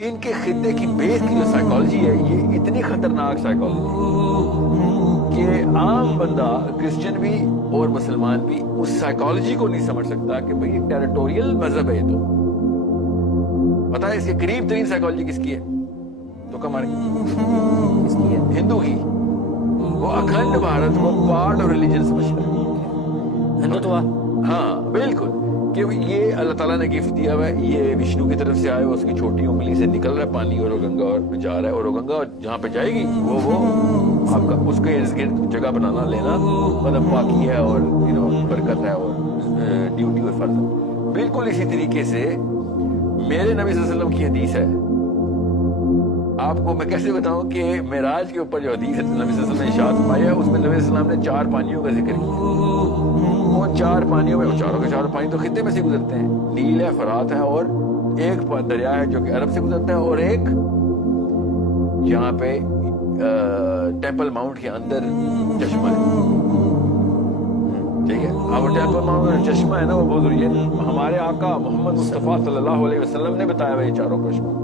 ان کے خطے کی بیس کی جو سائیکالوجی ہے یہ اتنی خطرناک سائیکالوجی کہ عام بندہ کرسچن بھی اور مسلمان بھی اس سائیکالوجی کو نہیں سمجھ سکتا کہ بھئی ٹیریٹوریل مذہب ہے. تو پتا ہے اس کے قریب ترین سائیکالوجی کس کی ہے؟ تو کمار کس کی ہے؟ ہندو کی. وہ اکھنڈ بھارت کو پارٹ اور ریلیجن سمجھتا ہے. ہندوتوا. ہاں بالکل, کہ یہ اللہ تعالیٰ نے گفٹ دیا ہوا ہے, یہ وشنو کی طرف سے آئے, اس کی چھوٹی انگلی سے نکل رہا ہے پانی اور وہ گنگا اور جا رہا ہے, اور وہ گنگا جہاں پہ جائے گی وہ آپ کا اس کے ارد گرد جگہ بنانا لینا مطلب پاکی ہے اور برکت ہے اور ڈیوٹی اور فرض ہے. بالکل اسی طریقے سے میرے نبی صلی اللہ علیہ وسلم کی حدیث ہے. آپ کو میں کیسے بتاؤں کہ معراج کے اوپر جو حدیث ہے نبی صلی اللہ علیہ وسلم نے ارشاد فرمایا ہے, اس میں نبی صلی اللہ علیہ وسلم نے 4 پانیوں کا ذکر کیا. وہ 4 پانیوں میں, وہ چاروں کے چاروں پانی تو خطے میں سے گزرتے ہیں, نیل ہے, فرات ہے, اور ایک دریا ہے جو کہ عرب سے گزرتا ہے, اور ایک یہاں پہ ٹیمپل ماؤنٹ کے اندر چشمہ ہے. ٹھیک ہے, اب ٹیمپل ماؤنٹ جو چشمہ ہے نا وہ بہت ضروری ہے. ہمارے آقا محمد مصطفیٰ صلی اللہ علیہ وسلم نے بتایا ہوا یہ چاروں چشمہ,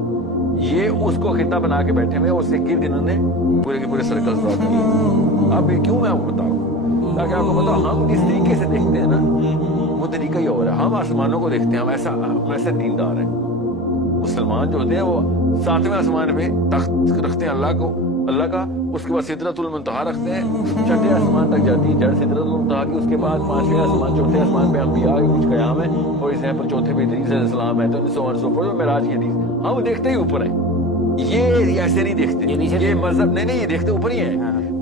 یہ اس کو خطہ بنا کے بیٹھے ہوئے, اس سے گرد انہوں نے پورے کے پورے سرکل ڈرا کر لیے. اب یہ کیوں میں آپ کو بتاؤں تاکہ آپ کو بتاؤں ہم جس طریقے سے دیکھتے ہیں نا وہ طریقہ ہی ہو رہا ہے. ہم آسمانوں کو دیکھتے ہیں, ہم ایسے دیندار ہیں. مسلمان جو ہوتے ہیں وہ 7ویں آسمان پہ تخت رکھتے ہیں اللہ کا, اس کے بعد سدرۃ المنتہا رکھتے ہیں, 6ٹھے آسمان تک جاتی ہے جڑ سدرۃ المنتہا کی. اس کے بعد 5ویں آسمان, 4تھے آسمان پہ انبیاء کے کچھ قیام ہے. فار ایگزامپل 4تھے پہ ادریس علیہ السلام ہے, تو سو اور سو پر معراج کی حدیث. ہم دیکھتے ہی اوپر ہیں, یہ ایسے نہیں دیکھتے, یہ مذہب نہیں, یہ دیکھتے اوپر ہی ہیں,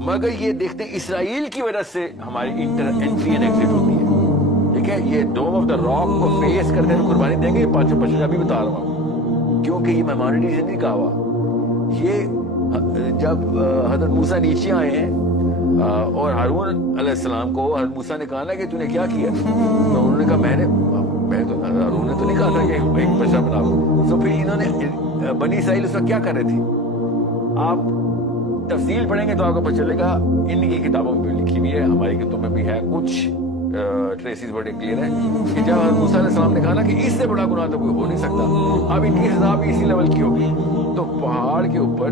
مگر یہ دیکھتے ہیں اسرائیل کی وجہ سے ہماری انٹری اینڈ ایگزٹ ہوتی ہے. ٹھیک ہے, یہ ڈوم آف دا راک کو فیس کرتے ہیں قربانی دیں گے. پانچوں پچھلے ابھی بتا رہا ہوں کیونکہ یہ میمورٹی سے نہیں کہا ہوا. یہ جب حضرت موسیٰ نیچے آئے ہیں اور ہارون علیہ السلام کو حضرت موسیٰ نے کہا نا کہ تو نے کیا کیا, تو انہوں نے کہا میں تو ہارون نے تو نہیں کہا تھا کہ ایک بچہ بناؤ. تو پھر انہوں نے بنی اسرائیل اس وقت کیا کر رہے تھے, آپ تفصیل پڑھیں گے تو آپ کو پتہ چلے گا. ان کی کتابوں میں بھی لکھی ہوئی ہے, ہماری کتابوں میں بھی ہے, کچھ ٹریسز بڑے کلیئر ہیں کہ جب حضرت موسیٰ علیہ السلام نے کہا نا کہ اس سے بڑا گناہ تو کوئی ہو نہیں سکتا, اب ان کی سزا بھی اسی لیول کی ہوگی. تو پہاڑ کے اوپر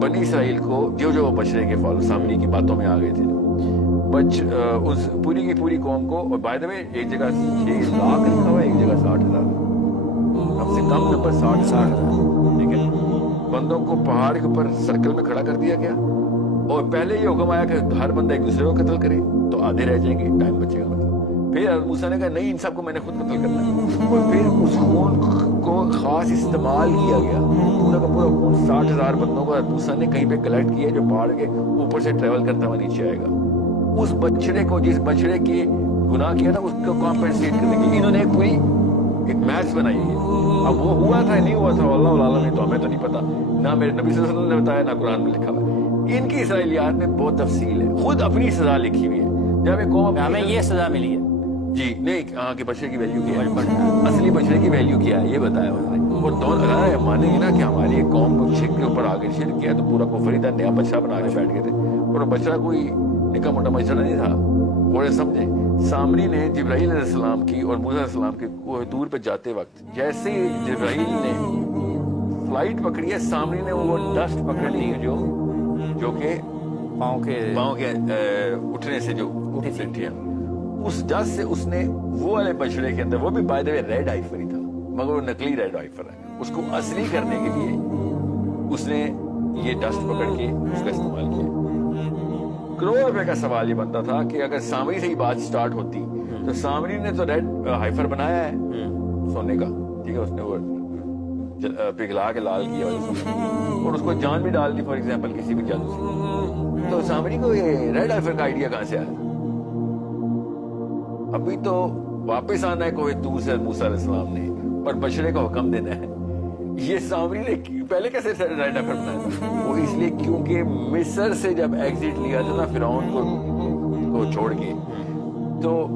بنی اسرائیل کو جو بچڑے کے فالو سامنے کی باتوں میں آ گئے تھے, اس پوری کی پوری قوم کو. اور بائی دا وے ایک جگہ 6 لاکھ لکھا ہوا ہے, ایک جگہ 60,000, کم سے کم نمبر 60,000. ٹھیک ہے, بندوں کو پہاڑ کے اوپر سرکل میں کھڑا کر دیا گیا, اور پہلے یہ حکم آیا کہ ہر بندہ ایک دوسرے کو قتل کرے تو آدھے رہ جائیں گے, ٹائم بچے گا. مطلب پھر حضرت موسیٰ نے کہا نہیں, ان سب کو میں نے خود قتل کرنا ہے, اور پھر اس خون کو خاص استعمال کیا گیا. پورا کا پورا خون 60,000 بندوں کو حضرت موسیٰ نے کہیں پہ کلیکٹ کیا جو پہاڑ کے اوپر سے ٹریول کرتا ہوا نیچے آئے گا. اس بچڑے کو, جس بچڑے کے گناہ کیا تھا, اس کو کمپنسیٹ کرنے کی انہوں نے ایک پوری ایک میچ بنائی ہے. اب وہ ہوا تھا نہیں ہوا تھا اللہ عالم, تو ہمیں تو نہیں پتا, نہ میرے نبی صلی اللہ علیہ وسلم نے بتایا نہ قرآن میں لکھا ہوا ہے. ان کی اسرائیلیات میں بہت تفصیل ہے, خود اپنی سزا لکھی ہوئی ہے. جب ایک قوم ہمیں یہ سزا ملی ہے جی نہیں, ہاں کہ بچڑے کی ویلیو کیا ہے, اصلی بچڑے کی ویلیو کیا ہے یہ بتایا انہوں نے. اور دونوں اگر مانیں گے نا کہ ہماری ایک قوم کو چھک کے اوپر آگے شرک کیا تو پورا کفر ہی تھا, نیا بچہ بنا کے بیٹھ گئے تھے, اور وہ بچڑا کوئی نکا موٹا بچڑا نہیں تھا. اور سمجھے سامری نے جبرائیل علیہ السلام کی اور موسیٰ علیہ السلام کی دور پہ جاتے وقت جیسے جبرائیل نے فلائٹ پکڑی ہے, سامری نے وہ ڈسٹ پکڑ لی ہے جو کہ پاؤں کے اٹھنے سے جو اٹھی, اس ڈسٹ سے اس نے وہ والے بچڑے کے اندر, وہ بھی بائی دا وے ریڈ آئیفر ہی تھا مگر وہ نقلی ریڈ آئیفر ہے, اس کو اصلی کرنے کے لیے اس نے یہ ڈسٹ پکڑ کے اس کا استعمال کیا. کروڑ روپے کا سوال یہ بنتا تھا کہ اگر سامری سے ہی بات سٹارٹ ہوتی تو سامری نے تو ریڈ ہائیفر بنایا ہے سونے کا, ٹھیک ہے, اس نے وہ پگھلا کے لال کیا اور اس کو جان بھی ڈال دی فار ایگزامپل کسی بھی جادو سے, تو سامری کو یہ ریڈ ہائیفر کا آئیڈیا کہاں سے آیا؟ ابھی تو واپس آنا ہے کوئی طور سے موسیٰ علیہ السلام نے اور بچڑے کا حکم دینا ہے. یہ سامری نے پہلے کیسے ریڈ ہائیفر بنایا تھا؟ وہ اس لیے کیونکہ مصر سے جب ایگزٹ لیا تھا نا فرعون کو چھوڑ کے, تو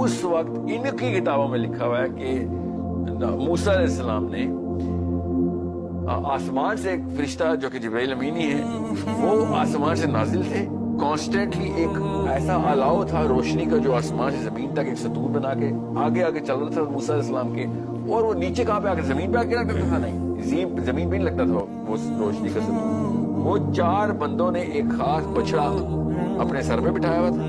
اس وقت ان کی کتابوں میں لکھا ہوا ہے کہ موسیٰ علیہ السلام نے آسمان سے ایک فرشتہ جو کہ جبرائیل امینی ہے, وہ آسمان سے نازل تھے کانسٹینٹلی. ایک ایسا الاؤ تھا روشنی کا جو آسمان سے زمین تک ایک ستون بنا کے آگے آگے چل رہا تھا موسیٰ علیہ السلام کے, اور وہ نیچے کہاں پہ آ کر زمین پہ آ کے رکھ کرتا تھا؟ نہیں، زمین پہ نہیں لگتا تھا وہ روشنی کا ستون. وہ 4 بندوں نے ایک خاص بچڑا اپنے سر پہ بٹھایا ہوا تھا.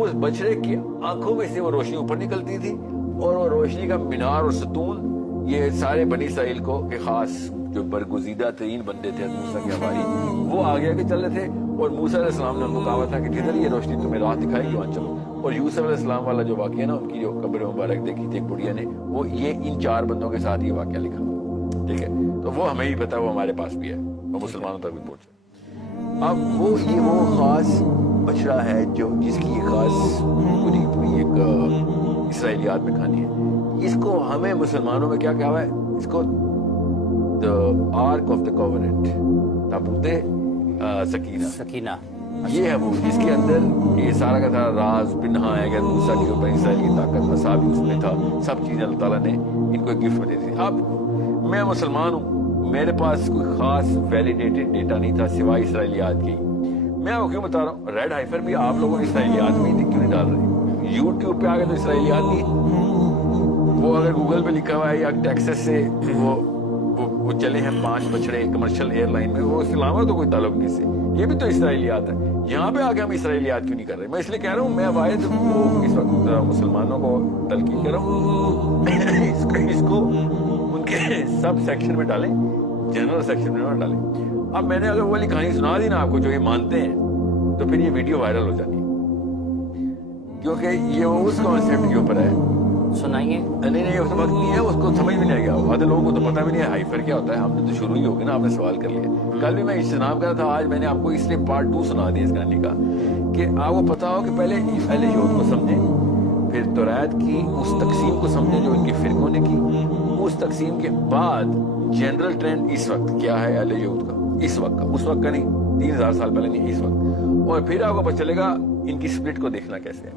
اس بچڑے کی آنکھوں میں سے وہ روشنی اوپر نکلتی تھی اور وہ روشنی کا مینار اور ستون یہ سارے بنی اسرائیل کو کہ خاص جو برگزیدہ ترین بندے تھے موسیٰ کے حواری، وہ آگے آگے چل رہے تھے. اور موسیٰ علیہ السلام نے ان کو کہا تھا کہ جدھر یہ روشنی تمہیں راہ دکھائے گی وہاں چلو. اور یوسف علیہ السلام والا جو واقعہ نا، ان کی جو قبر مبارک دیکھی تھی ایک بڑھیا نے، وہ یہ ان 4 بندوں کے ساتھ یہ واقعہ لکھا. ٹھیک ہے، تو وہ ہمیں ہی پتا، وہ ہمارے پاس بھی ہے، وہ مسلمانوں تک بھی پہنچا. اب وہ خاص بچڑا ہے جو جس کی یہ خاص پوری ایک اسرائیلیات میں کہانی ہے. اس کو ہمیں مسلمانوں میں کیا کہا ہوا ہے؟ اس کو آرک آف دا کووننٹ، تابوت سکینہ. یہ ہے وہ جس کے اندر یہ سارا کا سارا راز پنہا ہے کہ موسیٰ کے اوپر اسرائیل کی طاقت اصحاب اس میں تھا، سب چیزیں اللہ تعالیٰ نے ان کو ایک گفٹ میں دے دی. اب میں مسلمان ہوں، میرے پاس کوئی خاص ویلیڈیٹڈ ڈیٹا نہیں تھا سوائے اسرائیلیات کی. میں آپ کو کیوں بتا رہا ہوں؟ ریڈ ہائفر بھی آپ لوگوں نے اسرائیلیات میں کیوں نہیں ڈال رہے؟ یوٹیوب پہ آگے تو اسرائیلیات نہیں. وہ اگر گوگل پہ لکھا ہوا ہے یا ٹیکسس سے وہ چلے ہیں 5 بچڑے کمرشل ایئر لائن میں، وہ اسلام کا تو کوئی تعلق نہیں سے. یہ بھی تو اسرائیلیات ہے. یہاں پہ آگے ہم اسرائیلیات کیوں نہیں کر رہے؟ میں اس لیے کہہ رہا ہوں، میں واحد اس وقت مسلمانوں کو تلقین کر رہا ہوں اس کو ان کے سب سیکشن میں ڈالیں، جنرل سیکشن میں نہ ڈالیں. اب میں نے اگر وہ والی کہانی سنا دی نا آپ کو جو یہ مانتے ہیں، تو پھر یہ ویڈیو وائرل ہو جانی ہے، کیونکہ یہ اس کانسیپٹ کے اوپر ہے. سنائیے. نہیں اس وقت نہیں ہے، اس کو سمجھ بھی نہیں آ گیا. آدھے لوگوں کو تو پتہ بھی نہیں ہے ہائفر کیا ہوتا ہے. ہم نے تو شروع ہی ہو گیا نا، آپ نے سوال کر لیا. کل بھی میں اجتناب کر رہا تھا، آج میں نے آپ کو اس لیے پارٹ 2 سنا دیا اس کہانی کا کہ آپ کو پتا ہو کہ پہلے اہل یہود کو سمجھیں، پھر توریت کی اس تقسیم کو سمجھیں جو ان کے فرقوں نے کی. اس تقسیم کے بعد جنرل ٹرینڈ اس وقت کیا ہے اہل یہود کا، اس وقت کا، اس وقت کا نہیں، 3000 سال پہلے نہیں، اس وقت. اور پھر آپ کو پتہ چلے گا ان کی سپلٹ کو دیکھنا کیسے ہے.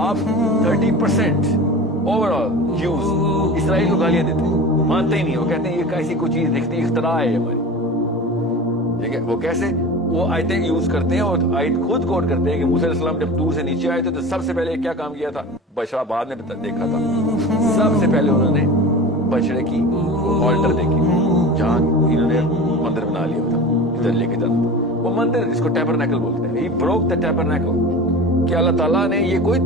آپ 30% اوور آل جیوز اسرائیل کو گالیاں دیتے ہیں، مانتے ہی نہیں. وہ کہتے ہیں یہ کیسی کوئی چیز دیکھتے ہیں، اختراع ہے ہماری. ٹھیک ہے، وہ کیسے وہ آیتیں یوز کرتے ہیں اور آیت خود کوٹ کرتے ہیں کہ موسیٰ علیہ السلام جب دور سے نیچے آئے تھے تو سب سے پہلے کیا کام کیا تھا؟ بچڑا بعد میں دیکھا تھا. سب سے پہلے انہوں نے بچڑے کی آلٹر دیکھی جہاں انہوں نے مندر بنا لیا تھا، ادھر لے کے جانا تھا. وہ مندر اس کو ٹیبرنیکل بولتے ہیں. He broke the tabernacle کہ اللہ تعالیٰ نے یہ کوئی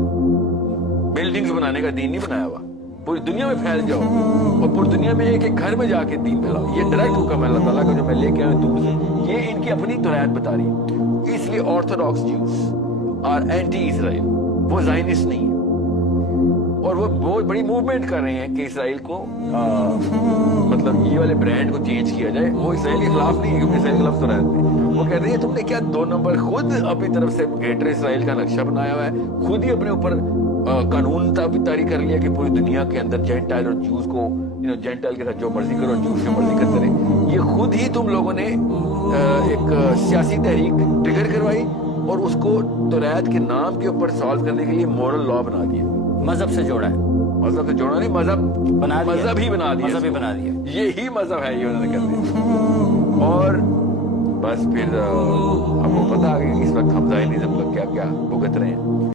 بلڈنگز بنانے کا دین نہیں بنایا ہوا. پوری دنیا میں پھیل جاؤ اور پوری دنیا میں ایک گھر میں جا کے دین پھیلاؤ. یہ ڈائریکٹ حکم ہے اللہ تعالیٰ کا جو میں لے کے آیا دور سے. یہ ان کی اپنی توریت بتا رہی ہے. اس لیے آرتھوڈاکس جیوز اور اینٹی اسرائیل، وہ زائنسٹ نہیں ہے. اور وہ بہت بڑی موومنٹ کر رہے ہیں کہ اسرائیل کو مطلب یہ والے برانڈ کو چینج کیا جائے. وہ اسرائیل کے خلاف نہیں ہے کیونکہ اسرائیل کے خلاف تو رہتے ہیں. وہ کہتے ہیں تم نے کیا 2 نمبر خود اپنی طرف سے گریٹر اسرائیل کا نقشہ بنایا ہوا ہے، خود ہی اپنے اوپر قانون طاری کر لیا کہ پوری دنیا کے اندر جینٹائل اور جوز کو جینٹائل کے ساتھ جو مرضی کرو، جوز جو مرضی کرتے رہے. یہ خود ہی تم لوگوں نے ایک سیاسی تحریک ٹریگر کروائی اور اس کو توریت کے نام کے اوپر سالو کرنے کے لیے مورل لا بنا دیا. مذہب سے جوڑا ہے، مذہب سے جوڑا نہیں، مذہب ہی بنا دیا. یہی مذہب ہے یہ انہوں نے کر دیا. اور بس پھر آپ کو پتا ہے کہ اس وقت ہم زائنزم کا کیا کیا بھگت رہے ہیں.